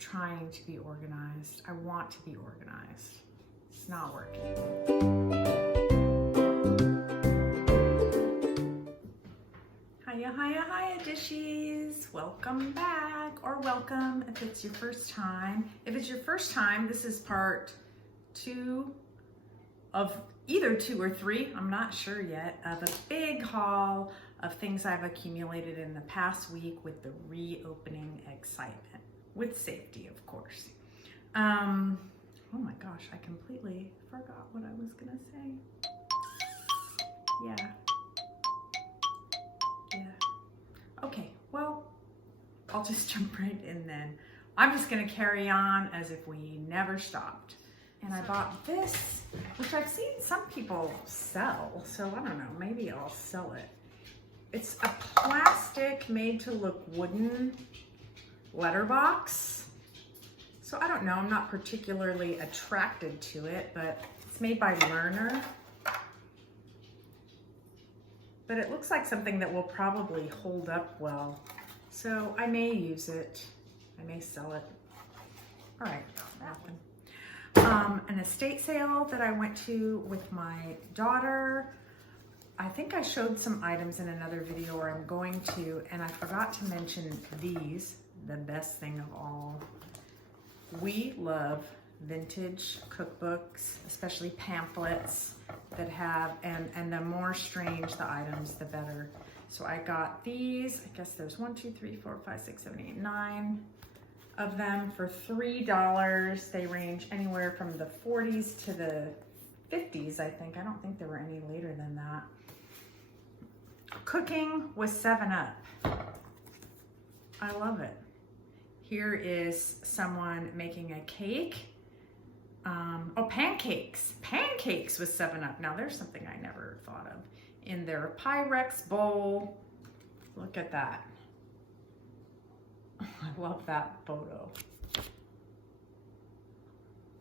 trying to be organized. I want to be organized. It's not working. Hiya, hiya, hiya, dishies. Welcome back, or welcome if it's your first time. If it's your first time, this is part 2 of either 2 or 3, I'm not sure yet, of a big haul of things I've accumulated in the past week with the reopening excitement, with safety, of course. Oh my gosh, I completely forgot what I was gonna say. Yeah. Okay, well, I'll just jump right in then. I'm just gonna carry on as if we never stopped. And I bought this, which I've seen some people sell, so I don't know, maybe I'll sell it. It's a plastic made to look wooden letterbox. So I don't know, I'm not particularly attracted to it, but it's made by Learner. But it looks like something that will probably hold up well. So I may use it, I may sell it. All right, nothing. An estate sale that I went to with my daughter. I think I showed some items in another video, or I'm going to, and I forgot to mention these, the best thing of all. We love vintage cookbooks, especially pamphlets that have, and the more strange the items, the better. So I got these, I guess there's 1, 2, 3, 4, 5, 6, 7, 8, 9 of them for $3. They range anywhere from the 40s to the 50s, I think. I don't think there were any later than that. Cooking with 7-Up. I love it. Here is someone making a cake. Oh, pancakes. Pancakes with 7-Up. Now there's something I never thought of. In their Pyrex bowl. Look at that. I love that photo.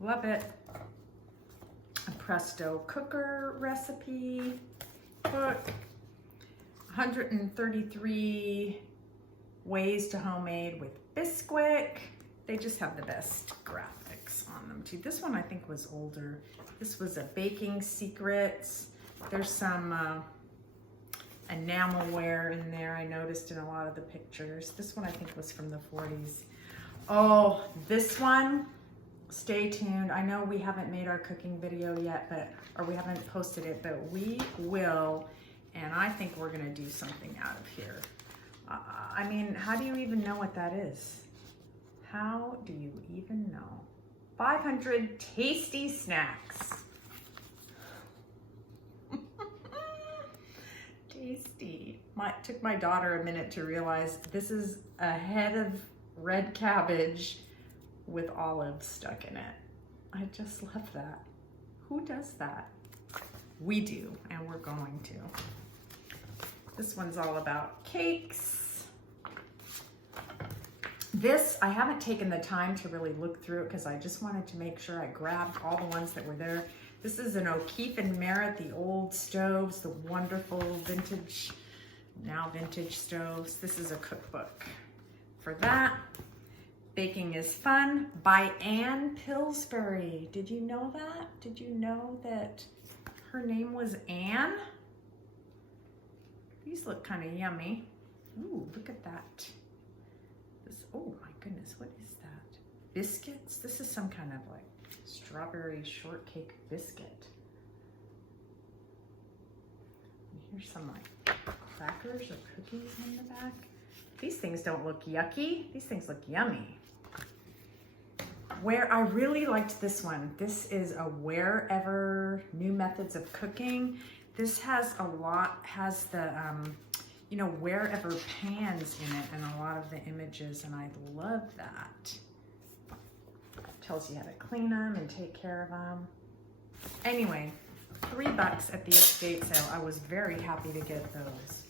Love it. A Presto cooker recipe book. 133 ways to homemade with Bisquick. They just have the best graphics on them too. This one I think was older. This was a baking secrets. There's some enamelware in there I noticed in a lot of the pictures. This one I think was from the 40s. Oh, this one, stay tuned. I know we haven't made our cooking video yet, or we haven't posted it, but we will, and I think we're gonna do something out of here. I mean, how do you even know what that is? How do you even know? 500 tasty snacks. Tasty. Took my daughter a minute to realize this is a head of red cabbage with olives stuck in it. I just love that. Who does that? We do, and we're going to. This one's all about cakes. This, I haven't taken the time to really look through it because I just wanted to make sure I grabbed all the ones that were there. This is an O'Keefe and Merritt, the old stoves, the wonderful vintage, now vintage stoves. This is a cookbook for that. Baking is Fun by Ann Pillsbury. Did you know that? Did you know that her name was Ann? These look kind of yummy. Ooh, look at that. Oh my goodness, what is that? Biscuits? This is some kind of like strawberry shortcake biscuit. Here's some like crackers or cookies in the back. These things don't look yucky. These things look yummy. Where I really liked this one. This is a Wherever New Methods of Cooking. This has has the you know, wherever pans in it and a lot of the images, and I love that. Tells you how to clean them and take care of them. Anyway, $3 at the estate sale. I was very happy to get those.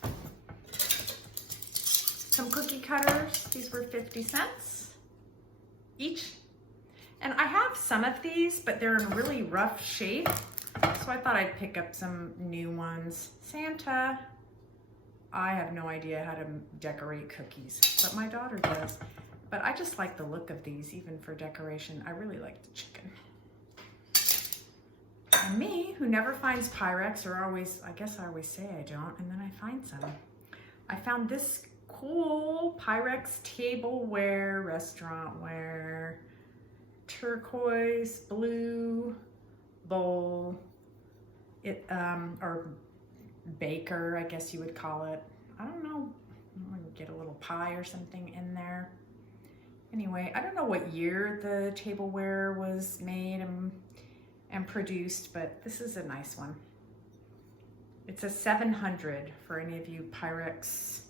Some cookie cutters. These were 50 cents each. And I have some of these, but they're in really rough shape. So I thought I'd pick up some new ones. Santa. I have no idea how to decorate cookies, but my daughter does. but I just like the look of these even for decoration. I really like the chicken. And me, who never finds Pyrex, or always, I guess I always say I don't, and then I find some. I found this cool Pyrex tableware, restaurantware, turquoise blue bowl. Or baker, I guess you would call it. I don't know. I'm gonna get a little pie or something in there. Anyway, I don't know what year the tableware was made and produced, but this is a nice one. It's a 700 for any of you Pyrex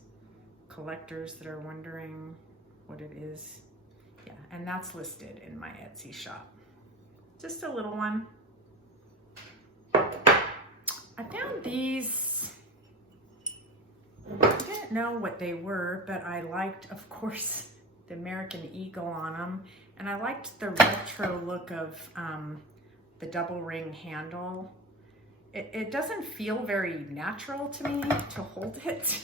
collectors that are wondering what it is. Yeah, and that's listed in my Etsy shop. Just a little one. I found these, I didn't know what they were, but I liked, of course, the American Eagle on them. And I liked the retro look of the double ring handle. It doesn't feel very natural to me to hold it,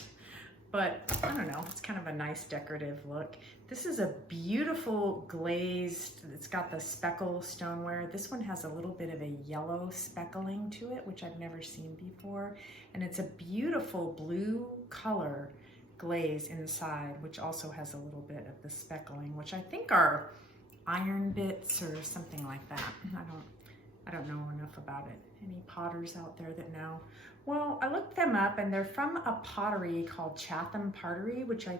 but I don't know, it's kind of a nice decorative look. This is a beautiful glazed, it's got the speckle stoneware. This one has a little bit of a yellow speckling to it, which I've never seen before. And it's a beautiful blue color glaze inside, which also has a little bit of the speckling, which I think are iron bits or something like that. I don't know enough about it. Any potters out there that know? Well, I looked them up and they're from a pottery called Chatham Pottery, which I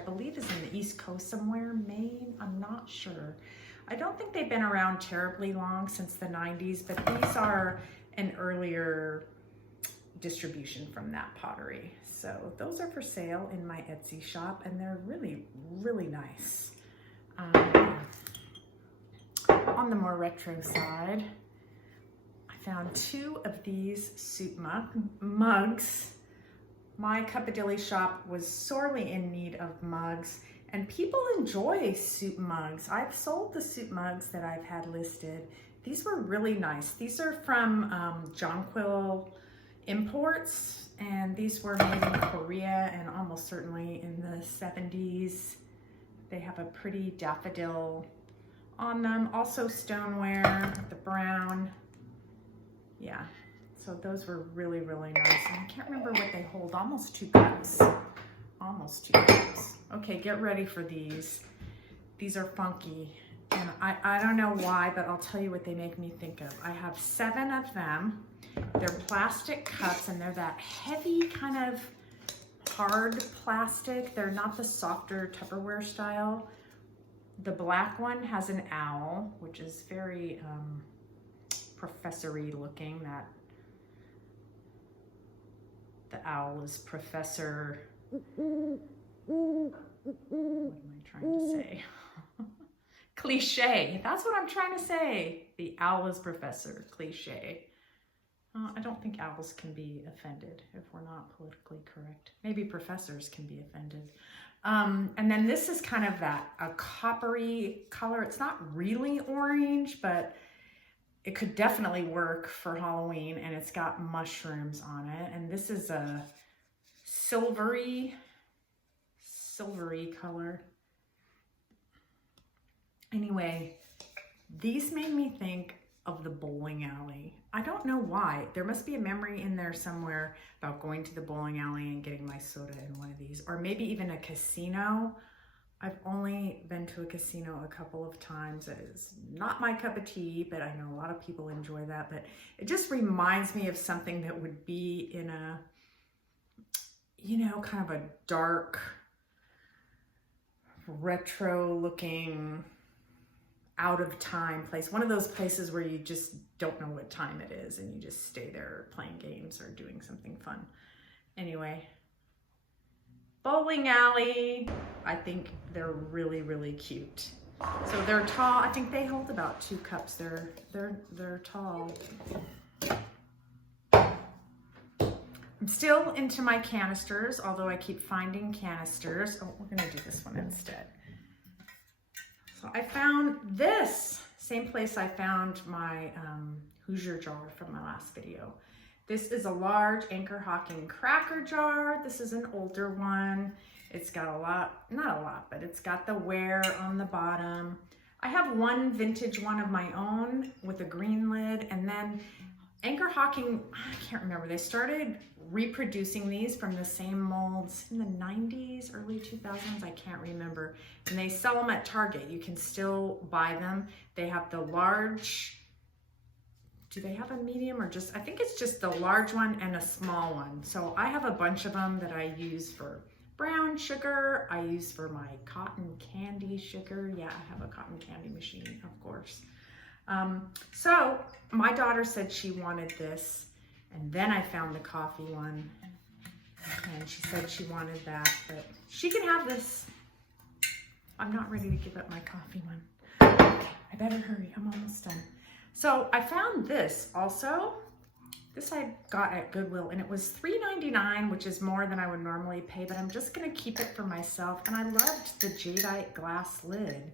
believe is in the East Coast somewhere, Maine, I'm not sure. I don't think they've been around terribly long, since the 90s, but these are an earlier distribution from that pottery. So those are for sale in my Etsy shop, and they're really, really nice. On the more retro side, I found 2 of these soup mugs. My Cuppadilly shop was sorely in need of mugs, and people enjoy soup mugs. I've sold the soup mugs that I've had listed. These were really nice. These are from Jonquil Imports, and these were made in Korea and almost certainly in the 70s. They have a pretty daffodil on them. Also stoneware, the brown. Yeah. So those were really, really nice. And I can't remember what they hold, almost 2 cups. Almost 2 cups. Okay, get ready for these. These are funky. And I don't know why, but I'll tell you what they make me think of. I have 7 of them. They're plastic cups, and they're that heavy kind of hard plastic. They're not the softer Tupperware style. The black one has an owl, which is very professor-y looking. The owl is Professor, what am I trying to say? Cliche, that's what I'm trying to say. The owl is Professor, cliche. I don't think owls can be offended if we're not politically correct. Maybe professors can be offended. And then this is kind of a coppery color. It's not really orange, but it could definitely work for Halloween, and it's got mushrooms on it. And this is a silvery color. Anyway, these made me think of the bowling alley. I don't know why. There must be a memory in there somewhere about going to the bowling alley and getting my soda in one of these, or maybe even a casino. I've only been to a casino a couple of times. It's not my cup of tea, but I know a lot of people enjoy that. But it just reminds me of something that would be in a, you know, kind of a dark, retro looking, out of time place. One of those places where you just don't know what time it is and you just stay there playing games or doing something fun. Anyway. Bowling alley. I think they're really, really cute. So they're tall. I think they hold about 2 cups. They're tall. I'm still into my canisters, although I keep finding canisters. Oh, we're gonna do this one instead. So I found this, same place I found my Hoosier jar from my last video. This is a large Anchor Hawking cracker jar. This is an older one. It's got a lot, not a lot, but it's got the wear on the bottom. I have one vintage one of my own with a green lid, and then Anchor Hocking, I can't remember, they started reproducing these from the same molds in the 90s, early 2000s, I can't remember. And they sell them at Target. You can still buy them. They have the large, do they have a medium or just, I think it's just the large one and a small one. So I have a bunch of them that I use for brown sugar. I use for my cotton candy sugar. Yeah, I have a cotton candy machine, of course. So my daughter said she wanted this, and then I found the coffee one, and she said she wanted that, but she can have this. I'm not ready to give up my coffee one. Okay, I better hurry, I'm almost done. So I found this also. This I got at Goodwill, and it was $3.99, which is more than I would normally pay, but I'm just gonna keep it for myself. And I loved the jadeite glass lid.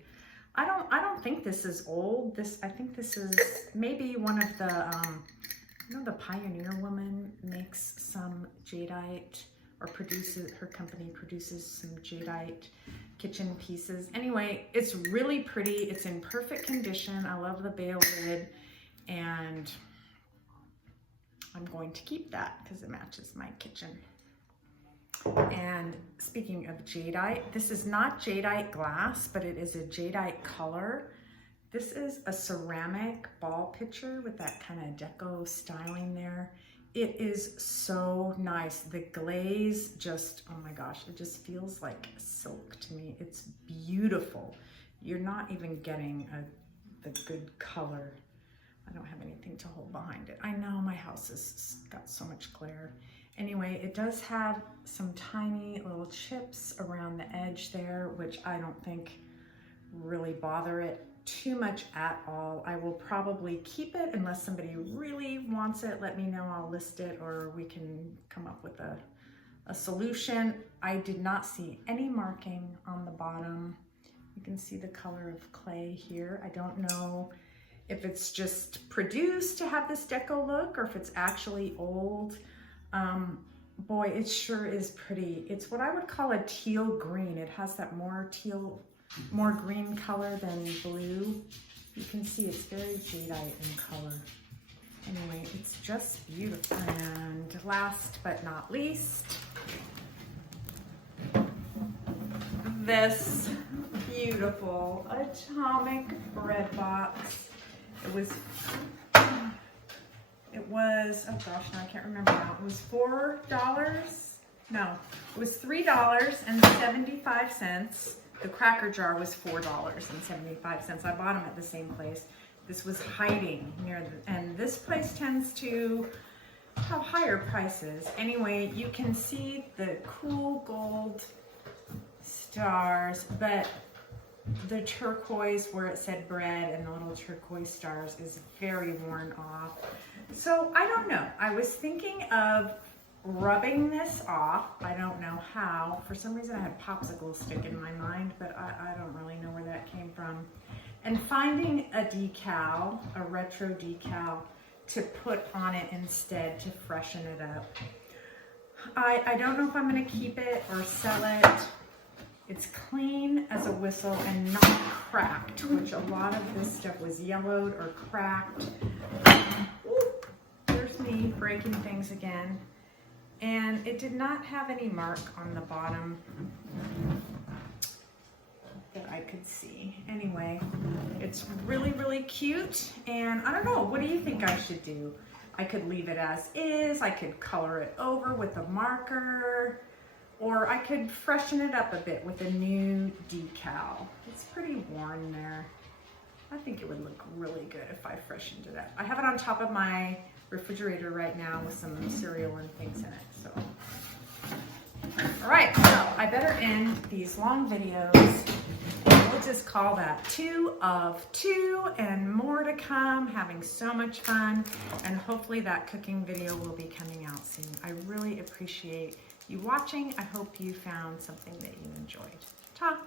I don't think this is old. I think this is maybe one of the, you know, the Pioneer woman makes some jadeite, or her company produces some jadeite kitchen pieces. Anyway, it's really pretty. It's in perfect condition. I love the bail lid, and I'm going to keep that because it matches my kitchen. And speaking of jadeite, this is not jadeite glass, but it is a jadeite color. This is a ceramic ball pitcher with that kind of deco styling there. It is so nice. The glaze just, oh my gosh, it just feels like silk to me. It's beautiful. You're not even getting the good color. I don't have anything to hold behind it. I know my house has got so much glare. Anyway, it does have some tiny little chips around the edge there, which I don't think really bother it too much at all. I will probably keep it unless somebody really wants it. Let me know, I'll list it, or we can come up with a solution. I did not see any marking on the bottom. You can see the color of clay here. I don't know if it's just produced to have this deco look or if it's actually old. Boy, it sure is pretty. It's what I would call a teal green. It has that more green color than blue. You can see it's very jadeite in color. Anyway, it's just beautiful. And last but not least, this beautiful atomic bread box. It was, oh gosh, no, I can't remember now. It was $4. No, it was $3.75. The Cracker Jar was $4.75. I bought them at the same place. This was hiding near and this place tends to have higher prices. Anyway, you can see the cool gold stars, but the turquoise where it said bread and the little turquoise stars is very worn off. So I don't know. I was thinking of rubbing this off. I don't know how. For some reason I had popsicle stick in my mind, but I don't really know where that came from. And finding a decal, a retro decal, to put on it instead to freshen it up. I don't know if I'm going to keep it or sell it. It's clean as a whistle and not cracked, which a lot of this stuff was yellowed or cracked. Ooh, there's me breaking things again. And it did not have any mark on the bottom that I could see. Anyway, it's really, really cute. And I don't know, what do you think I should do? I could leave it as is. I could color it over with a marker. Or I could freshen it up a bit with a new decal. It's pretty worn there. I think it would look really good if I freshened it up. I have it on top of my refrigerator right now with some cereal and things in it, so. All right, so I better end these long videos. We'll just call that 2 of 2 and more to come. Having so much fun, and hopefully that cooking video will be coming out soon. I really appreciate you watching. I hope you found something that you enjoyed. Ta!